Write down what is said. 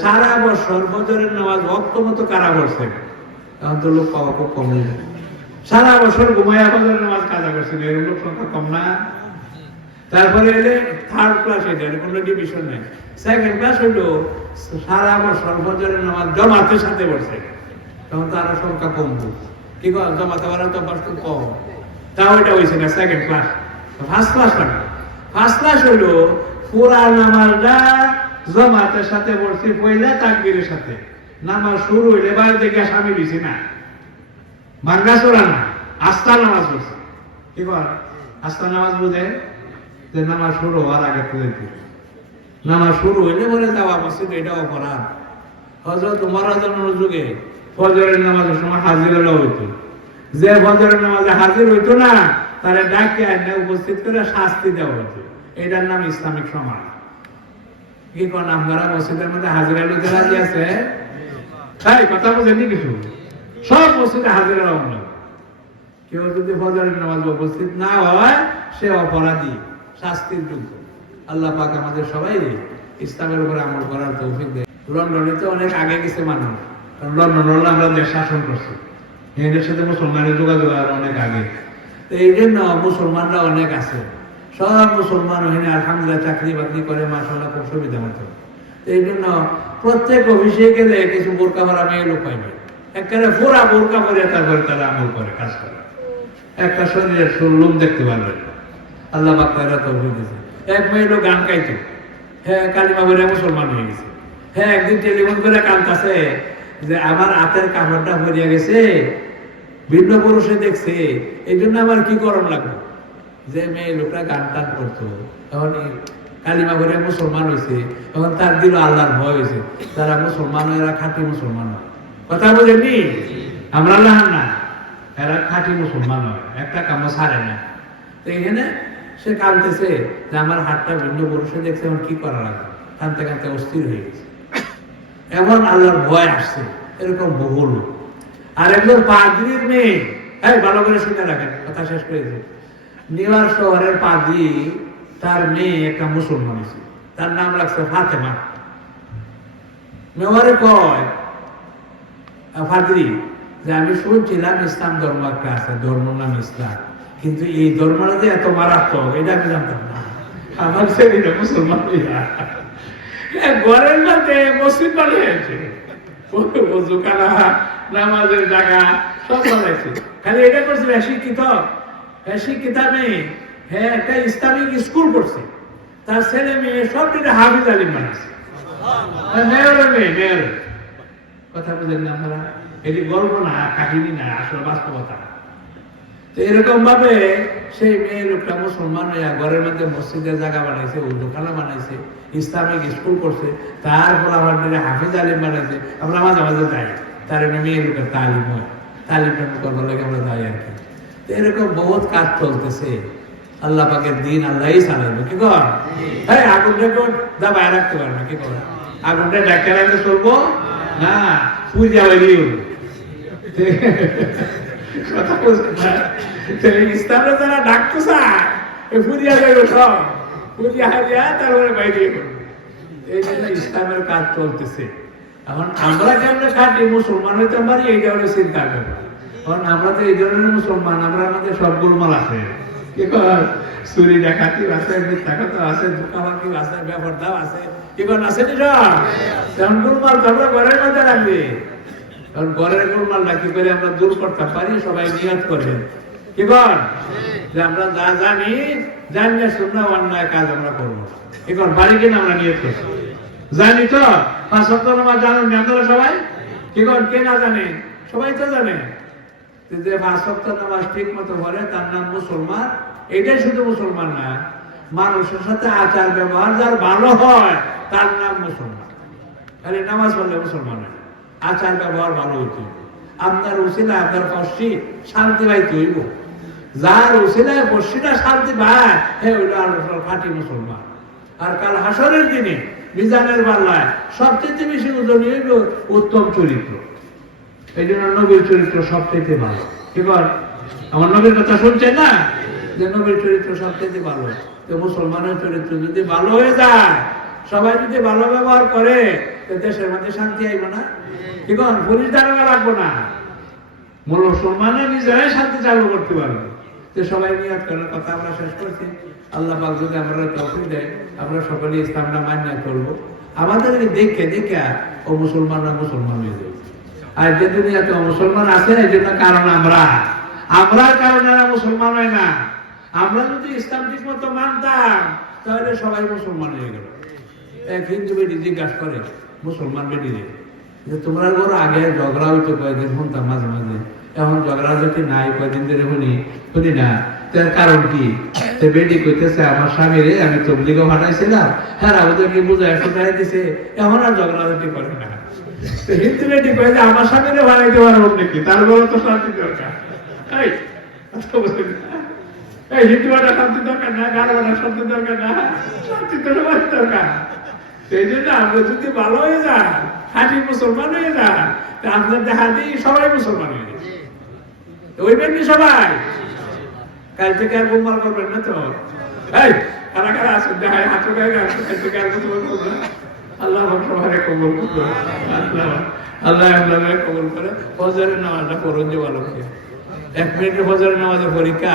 সারা বছর ফজরের নামাজ ওয়াক্ত মতো কারা করছে, এখন তো লোক পাওয়া খুব কম হয়ে যায়। সারা বছর ঘুমাইয়া ফজরের নামাজ কাজা করছে, এরকম লোক সংখ্যা কম না। তারপরে এলে থার্ড ক্লাস, এটা কোনো ডিভিশন নেই। সেকেন্ড ক্লাস হইলো সারা বছর ফজরের নামাজ জমাতের সাথে বসে, তখন তারা সংখ্যা কম। কি কর জমাতে পারা তো অভ্যাস খুব কম, তাও এটা হয়েছে না সেকেন্ড ক্লাস। ফার্স্ট ক্লাস না, ফার্স্ট ক্লাস হইলো পুরা নামাজটা জমাতের সাথে পড়ছি, পয়লা তাকবীরের সাথে। নামাজ শুরু হইলে বাইরে থেকে স্বামী দিছি না, ভাঙ্গা চোরা না, আস্থা নামাজ পড়ছি। কি কর আস্থা নামাজ বুঝে যে নামাজ শুরু হওয়ার আগে তুলেছি, নামাজ শুরু হইলে বলে যাওয়া মসজিদ, এটা অপরাধ। হযরত ওমর রাদিয়াল্লাহু যুগে ফজরের নামাজের সময় হাজির হলো হইতো, যে ফজরের নামাজে হাজির হইতো না তারে ডাকে আইনে উপস্থিত করে শাস্তি দেওয়া হতো। এটার নাম ইসলামিক সমাজ। কি কোন আপনারা মসজিদের মধ্যে হাজিরা লইতে রাজি আছে? তাই কথা বুঝেনি কিছু, সব মসজিদে হাজিরা রওনা। কেউ যদি ফজরের নামাজে উপস্থিত না হয় সে অপরাধী, শাস্তির যোগ্য। আল্লাহ পাক আমাদের সবাই ইসলামের উপরে আমল করার তৌফিক দেয়। লন্ডনে তো অনেক আগে গেছে মানুষ, কারণ লন্ডন হলো আমরা দেশ শাসন করছি, এদের সাথে মুসলমানের যোগাযোগ আর অনেক আগে। তো এই জন্য মুসলমানরা অনেক আছে, সব মুসলমান হইলে আলহামদুলিল্লাহ চাকরি বাকরি করে, মাশাআল্লাহ খুব সুবিধা মতো। এই জন্য প্রত্যেক অফিসে গেলে কিছু বোরকা ভরা মেয়ে লোক পাইবে, একেবারে পুরা বোরকা পরে তারপরে তারা আমল করে, কাজ করে। একটা শরীরের লোক দেখতে পারবে, আল্লাহ পাক তারা তৌফিক দিয়েছে। এক মেয়ে লোক গান গাইতো, হ্যাঁ কালিমা বলে মুসলমান হয়ে গেছে। হ্যাঁ একদিন টেলিফোন করে কাঁদতেছে যে আমার হাতের কাপড়টা ভরিয়া গেছে, ভিন্ন পুরুষে দেখছে, এই জন্য আমার কি গরম লাগবে। যে মেয়ে লোকটা গান টান করতো, তখন কালিমা বলে মুসলমান হয়েছে, তখন তার দিল আল্লাহর ভয় হয়েছে। তারা মুসলমান, এরা খাঁটি মুসলমান হয়। কথা বুঝেননি? আমরা না, এরা খাঁটি মুসলমান হয়, একটা কামও ছাড়ে না। তো এখানে সে কাঁদতেছে যে আমার হাতটা ভিন্ন পুরুষে দেখছে, আমার কি করা লাগবে। কাঁদতে কাঁদতে অস্থির হয়ে গেছে, এমন আল্লাহর ভয় আসছে। এরকম বহু লোক। আর একজন পাদ্রীর মেয়ে, হ্যাঁ ভালো করে শুনে রাখেন, কথা শেষ করেছে। নিউ ইয়র্ক শহরের পাদ্রী, তার মেয়ে একটা মুসলমান হয়েছে, তার নাম রাখছে ফাতেমা। মেওয়ারে কয় পাদ্রী যে আমি শুনছিলাম ইসলাম ধর্ম একটা আছে, ধর্ম নাম ইসলাম, কিন্তু এই ধর্মটা যে এত মারাত্মক এটা আমি জানতাম না। আমার ছেলেটা মুসলমান ঘরের মধ্যে মসজিদ বানিয়েছে, নামাজের জায়গা সব বানাইছে, খালি এটা করছে শিক্ষিত। শিক্ষিত মেয়ে, হ্যাঁ একটা ইসলামিক স্কুল করছে, তার ছেলে মেয়ে সব দিকে হাফিজ আলিম বানাচ্ছে। মেয়রের মেয়ে, মেয়র। কথা বুঝেন না আপনারা? এটি গল্প না, কাহিনী না, আসলে বাস্তবতা। তো এরকম ভাবে সেই মেয়ে লোকটা মুসলমান হইয়া ঘরের মধ্যে মসজিদের জায়গা বানাইছে, উর্দুখানা বানাইছে, ইসলামিক স্কুল করছে, তারপর আমার হাফিজ আলিম বানাইছে। আমরা মাঝে মাঝে যাই, তার মেয়ে লোকের তালিম হয়, তালিম করবার লাগে আমরা যাই আর কি। তো এরকম বহুত কাজ চলতেছে। আল্লাহ পাকের দিন আল্লাহই চালাইবে। কি কর হ্যাঁ আগুনটাকে দাবায় রাখতে পারে না। কি কর আগুনটা ডাক্তার রাখতে চলবো না, পূজা হইলি কথা বলছে না। ইসলামে যারা ডাকতে চায় ফুরিয়া যাবে, সব ফুরিয়া হারিয়া তারপরে বাইরে। এই জন্য ইসলামের কাজ চলতেছে। এখন আমরা কেমন খাঁটি মুসলমান হইতে পারি, এইটা হলো চিন্তা করবো। কারণ আমরা তো এই ধরনের মুসলমান, আমরা আমাদের সব গোলমাল আছে। কি কর চুরি ডাকাতি আছে, মিথ্যা কথা আছে, ধোঁকাবাকি আছে, ব্যাপারটাও আছে। কি কর আছে নি সব? তেমন গোলমাল তো আমরা ঘরের মধ্যে রাখবে। কারণ ঘরের গোলমালটা কি করে আমরা দূর করতে পারি, সবাই নিয়ত করবে। কি কর যে আমরা যা জানি, জানলে শুননা অন্যায় কাজ আমরা করবো। কি কর বাড়ি কিনা আমরা নিয়ত করছি, জানি তো 5 ওয়াক্ত নামাজ জানেন না আপনারা সবাই? কি কর কে না জানে? সবাই তো জানে যে 5 ওয়াক্ত নামাজ ঠিক মতো পড়ে তার নাম মুসলমান। এটাই শুধু মুসলমান না, মানুষের সাথে আচার ব্যবহার যার ভালো হয় তার নাম মুসলমান। খালি নামাজ পড়লে মুসলমান হয়, আচার ব্যবহার ভালো হইতে, আপনার উসিলায় আপনার পশ্চি শান্তি পাইতে হইব। যার উসিলায় পশ্চিটা শান্তি পায় হে হইল আলোচনা খাঁটি মুসলমান। আর কাল হাসরের দিনে মিজানের পাল্লায় সবচেয়ে বেশি ওজনী হইল উত্তম চরিত্র। এই জন্য নবীর চরিত্র সবচেয়ে ভালো। কি বল আমার নবীর কথা শুনছেন না, যে নবীর চরিত্র সবচেয়ে ভালো। তো মুসলমানের চরিত্র যদি ভালো হয়ে যায়, সবাই যদি ভালো ব্যবহার করে, দেশের মধ্যে শান্তি আইব না? কি কোন পুলিশ দাঁড়ানো লাগবো না, মুসলমানরা নিজেরাই শান্তি চালু করতে পারবে। তো সবাই নিয়ত করার কথা আমরা শেষ করছি। আল্লাহ পাক যদি আমরা তৌফিক দেয়, আমরা সকলে ইসলামটা মান্য করবো। আমাদের দেখে দেখে ও মুসলমানরা মুসলমান হয়ে যাবে। আর যে দুনিয়াতে মুসলমান আছে এই জন্য কারণ আমরা কারণে মুসলমান হয় না। আমরা যদি ইসলাম ঠিক মতো মানতাম তাহলে সবাই মুসলমান হয়ে গেল। এক হিন্দু বেটি জিজ্ঞাসা করে মুসলমান বেটিরে যে তোমরা ঘর আগে ঝগড়া হইতো কয়েকদিন শুনতাম মাঝে মাঝে, এখন ঝগড়া যদি নাই কয়েকদিন ধরে শুনি না, তার কারণ কি? সে বেটি কইতেছে আমার স্বামীরে আমি তবলিগও ফাটাইছিলাম, হ্যাঁ ওদেরকে বুঝায় শোনাই দিছে, এখন আর ঝগড়া যদি করে না। হিন্দু বেটি কয়ে যে আমার স্বামীরে বানাইতে পারবো নাকি, তার বড় তো শান্তি দরকার। এই হিন্দু বাটা শান্তি দরকার না, গান বাটা শান্তি দরকার না, শান্তি তো সবার দরকার। সেই জন্য আমরা যদি ভালো হয়ে যান, খাঁটি মুসলমান হয়ে যান, আপনার দেখা দিই সবাই মুসলমান হয়ে যায়। ওই বেননি সবাই কাল থেকে আর গোলমাল করবেন না তো। এই কারা কারা আছেন দেখায় হাত গায়ে কাল থেকে আর গোলমাল করবেন। আল্লাহ সবাই কবুল করবে, আল্লাহ আল্লাহ কবুল করে। ফজরের নামাজটা পড়ুন যে ভালো করে। 1 মিনিটের ফজরের নামাজের পরীক্ষা